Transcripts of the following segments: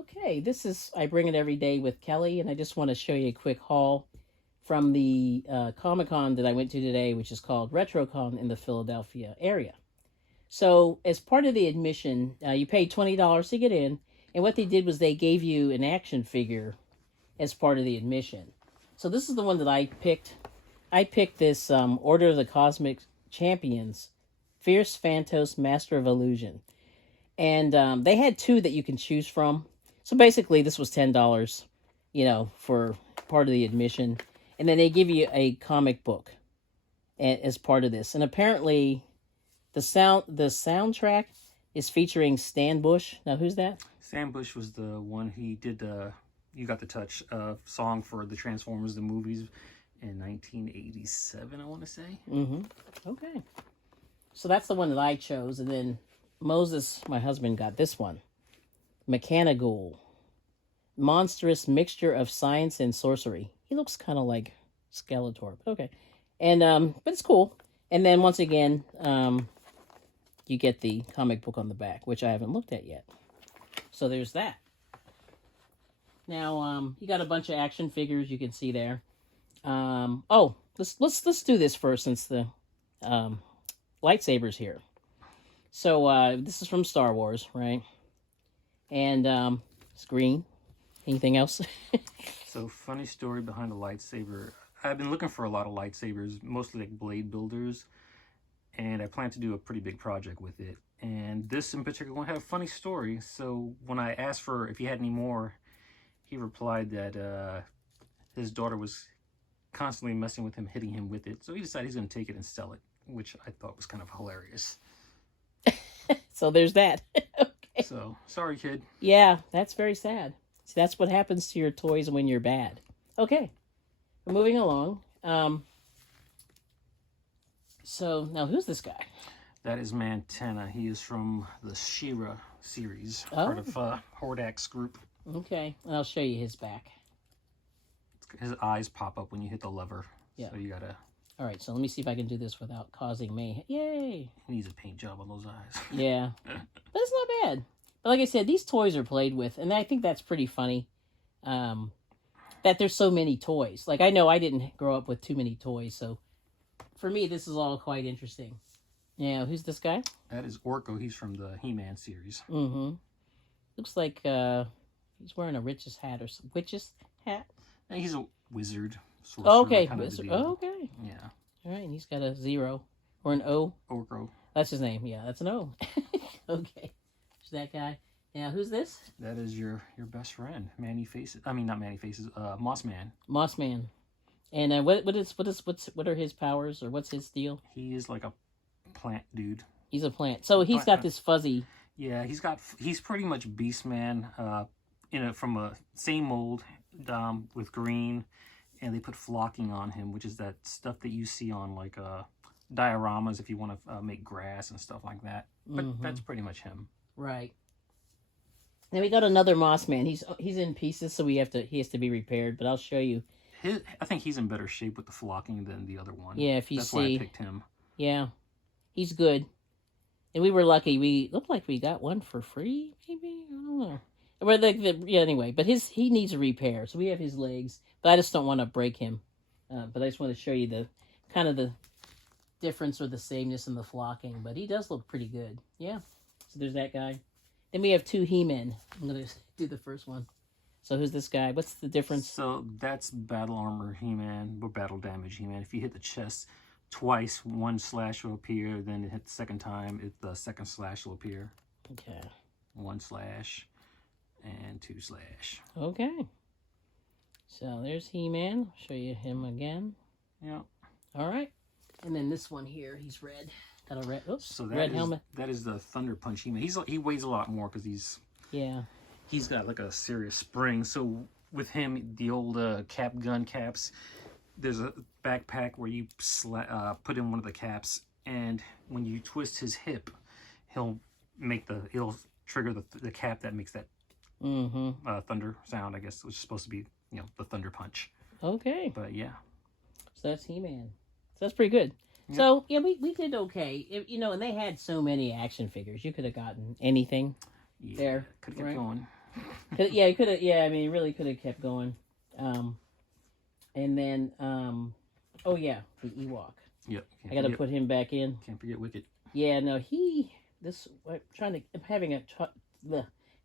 Okay, this is I Bring It Every Day with Kelly, and I just want to show you a quick haul from the Comic Con that I went to today, which is called RetroCon in the Philadelphia area. So, as part of the admission, you pay $20 to get in, and what they did was they gave you an action figure as part of the admission. So, this is the one that I picked. I picked this Order of the Cosmic Champions, Fierce Phantos, Master of Illusion. And they had two that you can choose from. So basically, this was $10, for part of the admission, and then they give you a comic book as part of this. And apparently, the soundtrack is featuring Stan Bush. Now, who's that? Stan Bush was the one he did the "You Got the Touch" song for the Transformers the movies in 1987, I want to say. Mm-hmm. Okay. So that's the one that I chose, and then Moses, my husband, got this one. Mechanigool. Monstrous mixture of science and sorcery. He looks kind of like Skeletor. But okay. And but it's cool. And then once again, you get the comic book on the back, which I haven't looked at yet. So there's that. Now, you got a bunch of action figures you can see there. Let's do this first since the lightsaber's here. So this is from Star Wars, right? And it's green. Anything else? So, funny story behind the lightsaber. I've been looking for a lot of lightsabers, mostly like blade builders, and I plan to do a pretty big project with it. And this in particular one had a funny story. So when I asked for if he had any more, he replied that his daughter was constantly messing with him, hitting him with it. So he decided he's going to take it and sell it, which I thought was kind of hilarious. So there's that. Okay. So, sorry, kid. Yeah, that's very sad. See, that's what happens to your toys when you're bad. Okay, we're moving along. So now who's this guy? That is Mantenna. He is from the She-Ra series, part of Hordak's group. Okay, and I'll show you his back. His eyes pop up when you hit the lever. Yeah. So you gotta... All right, so let me see if I can do this without causing mayhem. Yay! He needs a paint job on those eyes. Yeah, but it's not bad. But like I said, these toys are played with, and I think that's pretty funny. That there's so many toys. Like, I know I didn't grow up with too many toys, so for me, this is all quite interesting. Yeah, who's this guy? That is Orko. He's from the He-Man series. Mm-hmm. Looks like he's wearing a witch's hat or some witch's hat. He's a wizard. Okay. Kind of okay. Yeah. All right, and he's got a 0 or an O. Orko. That's his name. Yeah, that's an O. Okay. There's that guy. Now, who's this? That is your best friend, Manny Faces. I mean, not Manny Faces. Moss Man. Moss Man. And what are his powers, or what's his deal? He is like a plant dude. He's a plant. So he's got this fuzzy. Yeah, he's pretty much Beast Man. From a same mold, with green, and they put flocking on him, which is that stuff that you see on like dioramas if you want to make grass and stuff like that. But that's pretty much him. Right. Then we got another Moss Man. He's in pieces, so he has to be repaired. But I'll show you. I think he's in better shape with the flocking than the other one. Yeah, if you that's see. Why I picked him. Yeah, he's good. And we were lucky. We looked like we got one for free, maybe? I don't know. But anyway, but he needs a repair. So we have his legs, but I just don't want to break him. But I just want to show you the kind of the difference or the sameness in the flocking. But he does look pretty good. Yeah. So there's that guy. Then we have two He-Men. I'm going to do the first one. So who's this guy? What's the difference? So that's battle armor He-Man, or battle damage He-Man. If you hit the chest twice, one slash will appear. Then it hit the second time, the second slash will appear. Okay. 1 slash and 2 slash. Okay. So there's He-Man. I'll show you him again. Yeah. All right. And then this one here, he's red. Got a red. Oops. So red helmet. That is the Thunder Punch He-Man. He weighs a lot more because he's got like a serious spring. So with him, the old gun caps, there's a backpack where you put in one of the caps, and when you twist his hip, he'll trigger the cap that makes that thunder sound, I guess, which is supposed to be the Thunder Punch. Okay. But yeah. So that's He-Man. So that's pretty good. Yep. So yeah, we did okay. And they had so many action figures. You could have gotten anything there. Could get going. Yeah, he could have. Yeah, I mean, he really could have kept going. And then, oh yeah, the Ewok. Yep. I got to put him back in. Can't forget Wicket. Yeah, no,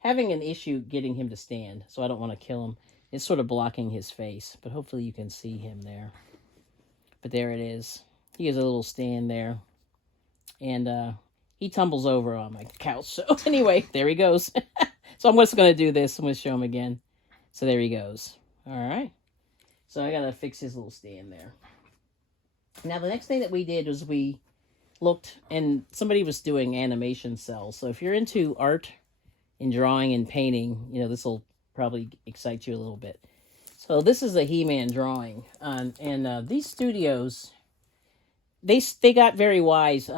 having an issue getting him to stand, so I don't want to kill him. It's sort of blocking his face, but hopefully you can see him there. But there it is. He has a little stand there, and he tumbles over on my couch. So anyway, there he goes. So I'm just going to do this. I'm going to show him again. So there he goes. All right. So I got to fix his little stand there. Now, the next thing that we did was we looked, and somebody was doing animation cells. So if you're into art and drawing and painting, this will probably excite you a little bit. So this is a He-Man drawing. And these studios, they got very wise.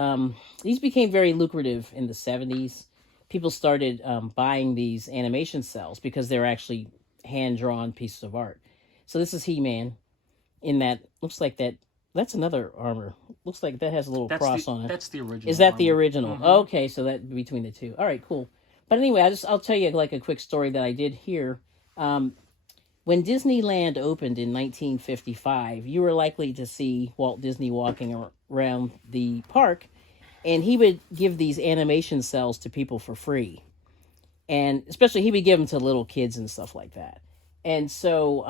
These became very lucrative in the 70s. People started buying these animation cells because they're actually hand-drawn pieces of art. So this is He-Man in that, looks like that's another armor. Looks like that has a little cross on it. That's the original. Is that the original? Mm-hmm. Okay, so that between the two. All right, cool. But anyway, I'll tell you like a quick story that I did here. When Disneyland opened in 1955, you were likely to see Walt Disney walking around the park, and he would give these animation cells to people for free. And especially he would give them to little kids and stuff like that. And so,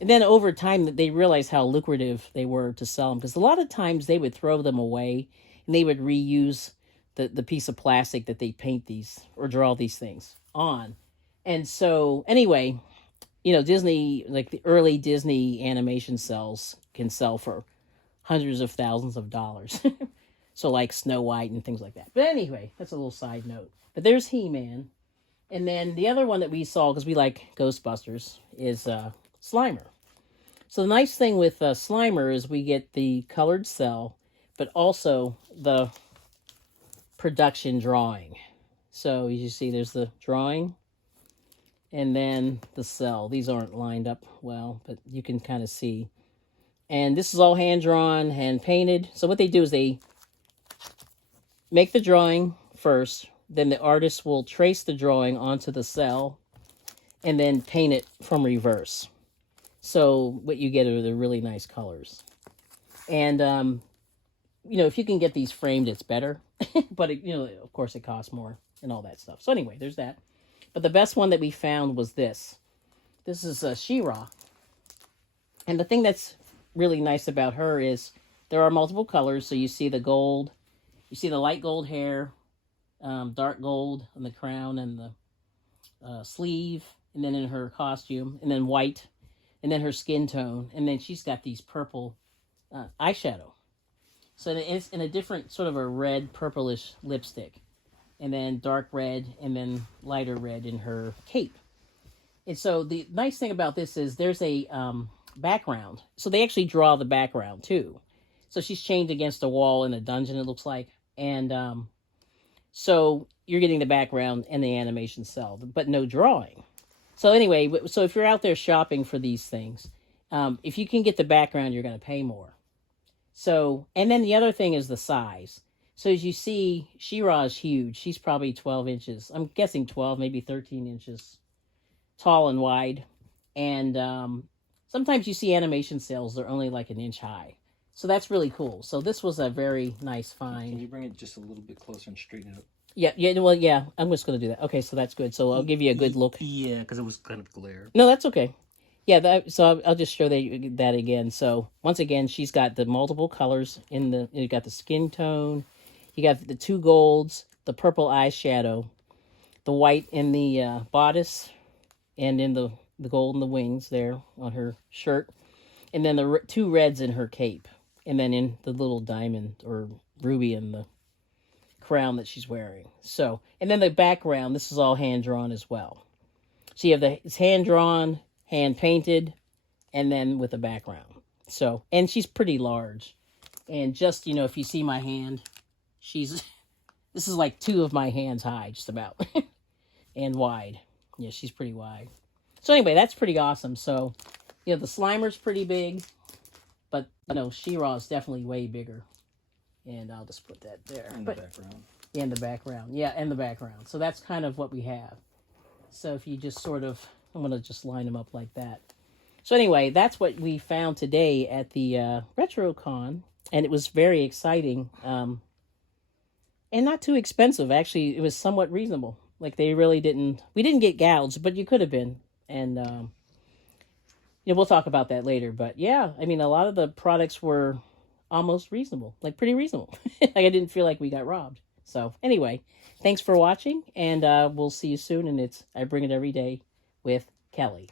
and then over time, they realized how lucrative they were to sell them. Because a lot of times they would throw them away and they would reuse the piece of plastic that they paint these or draw these things on. And so, anyway, Disney, like the early Disney animation cells can sell for hundreds of thousands of dollars. So like Snow White and things like that. But anyway, that's a little side note. But there's He-Man. And then the other one that we saw, because we like Ghostbusters, is Slimer. So the nice thing with Slimer is we get the colored cell, but also the production drawing. So as you see, there's the drawing, and then the cell. These aren't lined up well, but you can kind of see. And this is all hand-drawn, hand-painted. So what they do is they make the drawing first, then the artist will trace the drawing onto the cell and then paint it from reverse. So what you get are the really nice colors. And, if you can get these framed, it's better. But, of course, it costs more and all that stuff. So anyway, there's that. But the best one that we found was this. This is She-Ra. And the thing that's really nice about her is there are multiple colors. So you see the gold, you see the light gold hair, dark gold on the crown and the sleeve, and then in her costume, and then white, and then her skin tone, and then she's got these purple eyeshadow. So it's in a different sort of a red, purplish lipstick, and then dark red, and then lighter red in her cape. And so the nice thing about this is there's a background. So they actually draw the background too. So she's chained against a wall in a dungeon, it looks like, and so you're getting the background and the animation cell, but no drawing. So anyway, so if you're out there shopping for these things, if you can get the background, you're going to pay more. So, and then the other thing is the size. So as you see, She-Ra is huge. She's probably 12 inches. I'm guessing 12, maybe 13 inches tall and wide. And sometimes you see animation cells, they're only like an inch high. So that's really cool. So this was a very nice find. Can you bring it just a little bit closer and straighten it up? Yeah, I'm just going to do that. Okay, so that's good. So I'll give you a good look. Yeah, because it was kind of glare. No, that's okay. Yeah, so I'll just show that again. So once again, she's got the multiple colors you got the skin tone, you got the two golds, the purple eyeshadow, the white in the bodice, and in the gold in the wings there on her shirt, and then the two reds in her cape. And then in the little diamond or ruby in the crown that she's wearing. So, and then the background, this is all hand-drawn as well. So you have it's hand-drawn, hand-painted, and then with the background. So, and she's pretty large. And just, if you see my hand, this is like two of my hands high, just about. And wide. Yeah, she's pretty wide. So anyway, that's pretty awesome. So, the Slimer's pretty big. But, She-Ra is definitely way bigger. And I'll just put that there. In the background. Yeah, in the background. Yeah, in the background. So that's kind of what we have. So if you just sort of, I'm going to just line them up like that. So anyway, that's what we found today at the RetroCon, and it was very exciting, and not too expensive. Actually, it was somewhat reasonable. Like they really didn't, we didn't get gouged, but you could have been. And yeah, we'll talk about that later. But yeah, I mean, a lot of the products were almost reasonable, like pretty reasonable. Like I didn't feel like we got robbed. So anyway, thanks for watching, and we'll see you soon. And it's I Bring It Every Day with Kelly.